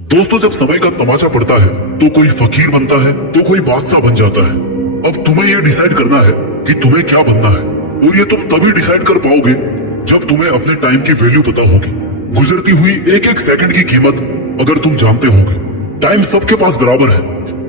दोस्तों, जब समय का तमाचा पड़ता है तो कोई फकीर बनता है तो कोई बादशाह बन जाता है। अब तुम्हें यह डिसाइड करना है कि तुम्हें क्या बनना है, और ये तुम तभी डिसाइड कर पाओगे जब तुम्हें अपने टाइम की वैल्यू पता होगी। गुजरती हुई एक एक सेकंड की कीमत अगर तुम जानते होगे। टाइम सबके पास बराबर है।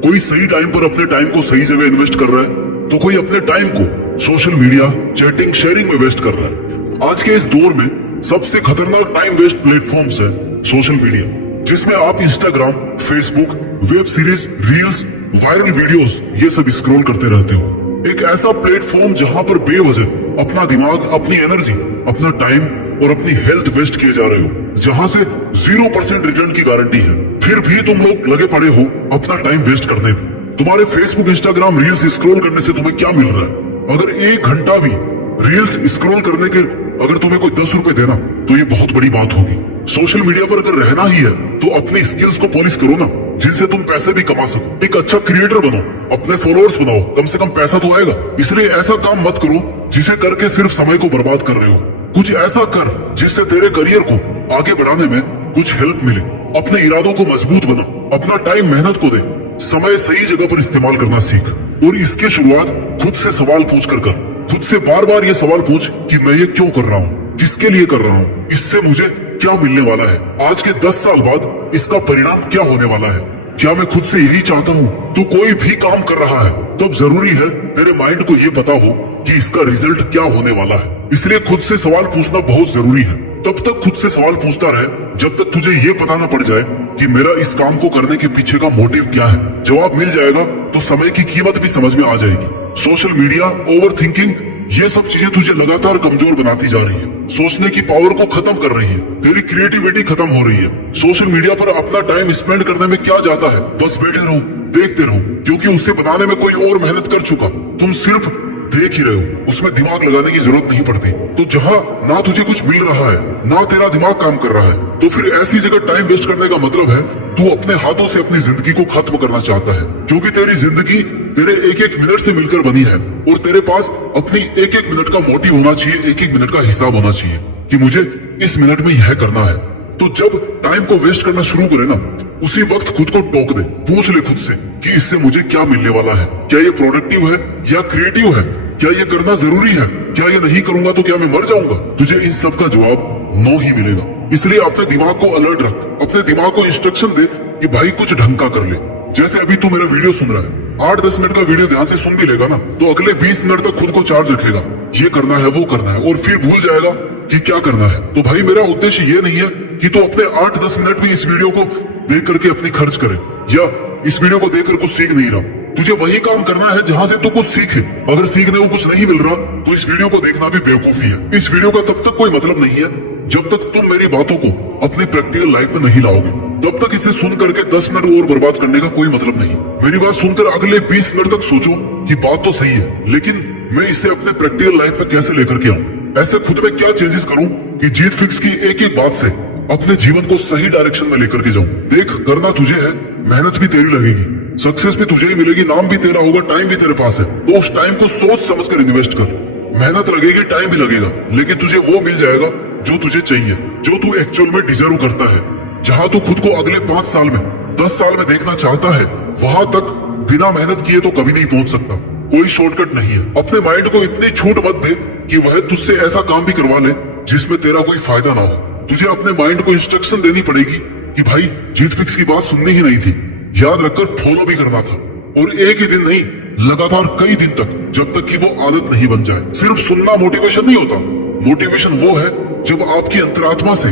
कोई सही टाइम पर अपने टाइम को सही जगह इन्वेस्ट कर रहा है तो कोई अपने टाइम को सोशल मीडिया, चैटिंग, शेयरिंग में वेस्ट कर रहा है। आज के इस दौर में सबसे खतरनाक टाइम वेस्ट प्लेटफॉर्म्स है सोशल मीडिया, जिसमें आप Instagram, Facebook, web series, reels, viral videos ये सब स्क्रॉल करते रहते हो। एक ऐसा प्लेटफॉर्म जहां पर बेवजह अपना दिमाग, अपनी एनर्जी, अपना टाइम और अपनी हेल्थ वेस्ट किए जा रहे हो, जहां से 0% रिटर्न की गारंटी है। फिर भी तुम लोग लगे पड़े हो अपना टाइम वेस्ट करने में। तुम्हारे फेसबुक, इंस्टाग्राम, रील्स स्क्रॉल करने से तुम्हें क्या मिल रहा है? अगर 1 घंटा भी रील्स स्क्रॉल करने के अगर तुम्हें कोई 10 रुपए देना तो ये बहुत बड़ी बात होगी। सोशल मीडिया पर अगर रहना ही है तो अपने स्किल्स को पॉलिश करो ना, जिनसे तुम पैसे भी कमा सको। एक अच्छा क्रिएटर बनो, अपने फॉलोअर्स बनाओ, कम से कम पैसा तो आएगा। इसलिए ऐसा काम मत करो जिसे करके सिर्फ समय को बर्बाद कर रहे हो। कुछ ऐसा कर जिससे तेरे करियर को आगे बढ़ाने में कुछ हेल्प मिले। अपने इरादों को मजबूत बना, अपना टाइम मेहनत को दे, समय सही जगह पर इस्तेमाल करना सीख। और इसकी शुरुआत खुद से सवाल पूछ कर। खुद से बार बार ये सवाल पूछ कि मैं ये क्यों कर रहा हूँ, किसके लिए कर रहा हूँ, इससे मुझे क्या मिलने वाला है, आज के 10 साल बाद इसका परिणाम क्या होने वाला है। क्या मैं खुद से यही चाहता हूँ? तो कोई भी काम कर रहा है तब जरूरी है तेरे माइंड को ये पता हो कि इसका रिजल्ट क्या होने वाला है। इसलिए खुद से सवाल पूछना बहुत जरूरी है। तब तक खुद से सवाल पूछता रहे जब तक तुझे ये पता ना पड़ जाए कि मेरा इस काम को करने के पीछे का मोटिव क्या है। जवाब मिल जाएगा तो समय की कीमत भी समझ में आ जाएगी। सोशल मीडिया, ओवर थिंकिंग, ये सब चीजें तुझे लगातार कमजोर बनाती जा रही है। सोचने की पावर को खत्म कर रही है, तेरी क्रिएटिविटी खत्म हो रही है। सोशल मीडिया पर अपना टाइम स्पेंड करने में क्या जाता है? बस बैठे रहो, देखते रहो, क्योंकि उसे बनाने में कोई और मेहनत कर चुका। तुम सिर्फ देख ही रहे हो, उसमें दिमाग लगाने की जरूरत नहीं पड़ती। तो जहाँ ना तुझे कुछ मिल रहा है, ना तेरा दिमाग काम कर रहा है, तो फिर ऐसी जगह टाइम वेस्ट करने का मतलब है तू अपने हाथों से अपनी जिंदगी को खत्म करना चाहता है। क्योंकि तेरी जिंदगी तेरे एक एक मिनट से मिलकर बनी है, और तेरे पास अपनी एक एक मिनट का मोटिव होना चाहिए, एक एक मिनट का हिसाब होना चाहिए कि मुझे इस मिनट में यह करना है। तो जब टाइम को वेस्ट करना शुरू करे ना, उसी वक्त खुद को टोक दे, पूछ ले खुद से कि इससे मुझे क्या मिलने वाला है। क्या ये प्रोडक्टिव है या क्रिएटिव है? क्या ये करना जरूरी है? क्या ये नहीं करूंगा तो क्या मैं मर जाऊंगा? तुझे इन सब का जवाब नो ही मिलेगा। इसलिए अपने दिमाग को अलर्ट रख, अपने दिमाग को इंस्ट्रक्शन दे कि भाई कुछ ढंग का कर ले। जैसे अभी तू मेरा वीडियो सुन रहा है, 8-10 मिनट का वीडियो ध्यान से सुन भी लेगा ना, तो अगले 20 मिनट तक खुद को चार्ज रखेगा, ये करना है, वो करना है, और फिर भूल जाएगा कि क्या करना है। तो भाई मेरा उद्देश्य ये नहीं है कि तू अपने 8-10 मिनट में इस वीडियो को देख करके अपनी खर्च करे, या इस वीडियो को देख कर कुछ सीख नहीं रहा। तुझे वही काम करना है जहां से तू कुछ सीखे। अगर सीखने को कुछ नहीं मिल रहा तो इस वीडियो को देखना भी बेवकूफी है। इस वीडियो का तब तक कोई मतलब नहीं है जब तक तुम मेरी बातों को अपनी प्रैक्टिकल लाइफ में नहीं लाओगे। तब तक इसे सुन करके 10 मिनट और बर्बाद करने का कोई मतलब नहीं। मेरी बात सुनकर अगले 20 मिनट तक सोचो कि बात तो सही है, लेकिन मैं इसे अपने प्रैक्टिकल लाइफ में कैसे लेकर के आऊं? ऐसे खुद में क्या चेंजेस करूं कि जीत फिक्स की एक एक बात से अपने जीवन को सही डायरेक्शन में लेकर के जाऊं। देख, करना तुझे है, मेहनत भी तेरी लगेगी, सक्सेस भी तुझे ही मिलेगी, नाम भी तेरा होगा, टाइम भी तेरे पास है। तो उस टाइम को सोच समझ कर इन्वेस्ट कर। मेहनत लगेगी, टाइम भी लगेगा, लेकिन तुझे वो मिल जाएगा जो तुझे चाहिए, जो तू एक्चुअल में डिजर्व करता है। जहां तू खुद को अगले 5 साल में, 10 साल में देखना चाहता है, वहां तक बिना मेहनत किए तो कभी नहीं पहुंच सकता। कोई शॉर्टकट नहीं है। अपने माइंड को इतनी छूट मत दे कि वह तुझसे ऐसा काम भी करवा ले जिसमें तेरा कोई फायदा ना हो। तुझे अपने माइंड को इंस्ट्रक्शन देनी पड़ेगी कि भाई जीत फिक्स की बात सुननी ही नहीं थी, याद रखकर फॉलो भी करना था। और एक ही दिन नहीं, लगातार कई दिन तक, जब तक कि वो आदत नहीं बन जाए। सिर्फ सुनना मोटिवेशन नहीं होता। मोटिवेशन वो है जब आपकी अंतरात्मा से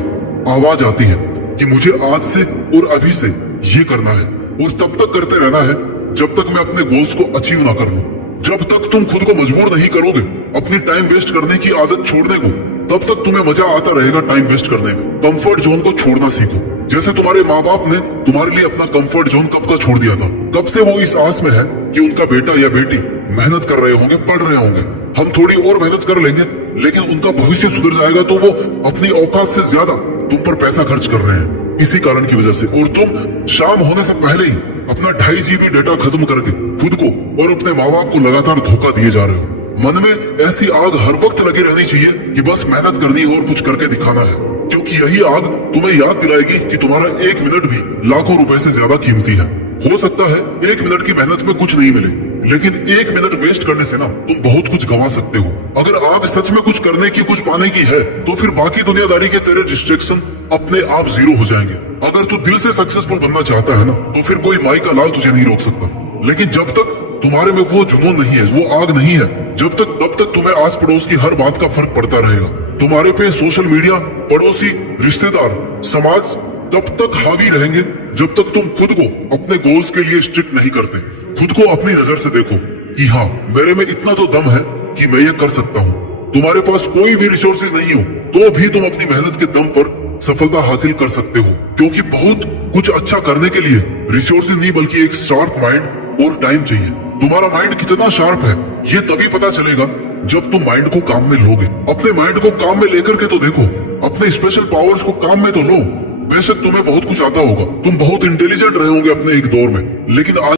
आवाज आती है कि मुझे आज से और अभी से ये करना है, और तब तक करते रहना है जब तक मैं अपने गोल्स को अचीव ना कर लूं। जब तक तुम खुद को मजबूर नहीं करोगे अपनी टाइम वेस्ट करने की आदत छोड़ने को, तब तक तुम्हें मजा आता रहेगा टाइम वेस्ट करने में। कंफर्ट जोन को छोड़ना सीखो। जैसे तुम्हारे माँ बाप ने तुम्हारे लिए अपना कंफर्ट जोन कब का छोड़ दिया था। कब से वो इस आस में है कि उनका बेटा या बेटी मेहनत कर रहे होंगे, पढ़ रहे होंगे, हम थोड़ी और मेहनत कर लेंगे, लेकिन उनका भविष्य सुधर जाएगा तो वो अपनी औकात से ज्यादा तुम पर पैसा खर्च कर रहे हैं, इसी कारण की वजह से। और तुम शाम होने से पहले ही अपना 2.5 GB डेटा खत्म करके खुद को और अपने माँ बाप को लगातार धोखा दिए जा रहे हो। मन में ऐसी आग हर वक्त लगी रहनी चाहिए कि बस मेहनत करनी है और कुछ करके दिखाना है। क्योंकि यही आग तुम्हें याद दिलाएगी कि तुम्हारा 1 मिनट भी लाखों रुपए से ज्यादा कीमती है। हो सकता है 1 मिनट की मेहनत में कुछ नहीं मिले, लेकिन 1 मिनट वेस्ट करने से ना तुम बहुत कुछ गंवा सकते हो। अगर आग सच में कुछ करने की, कुछ पाने की है, तो फिर बाकी दुनियादारी के तेरे डिस्ट्रैक्शन अपने आप जीरो हो जाएंगे। अगर तू दिल से सक्सेसफुल बनना चाहता है ना, तो फिर कोई माई का लाल तुझे नहीं रोक सकता। लेकिन जब तक तुम्हारे में वो जुनून नहीं है, वो आग नहीं है, तब तक तुम्हें आस पड़ोस की हर बात का फर्क पड़ता रहेगा। तुम्हारे पे सोशल मीडिया, पड़ोसी, रिश्तेदार, समाज तब तक हावी रहेंगे जब तक तुम खुद को अपने गोल्स के लिए स्ट्रिक्ट नहीं करते। खुद को अपनी नजर से देखो कि हाँ, मेरे में इतना तो दम है कि मैं ये कर सकता हूँ। तुम्हारे पास कोई भी रिसोर्सेज नहीं हो तो भी तुम अपनी मेहनत के दम पर सफलता हासिल कर सकते हो, क्योंकि बहुत कुछ अच्छा करने के लिए रिसोर्सेज नहीं बल्कि एक शार्प माइंड और टाइम चाहिए। तुम्हारा माइंड कितना शार्प है ये तभी पता चलेगा जब तुम माइंड को काम में लोगे। अपने माइंड को काम में लेकर के तो देखो, अपने स्पेशल पावर्स को काम में तो लो। बेशक तुम्हें बहुत कुछ आता होगा, तुम बहुत इंटेलिजेंट रहे होंगे अपने एक दौर में, लेकिन आज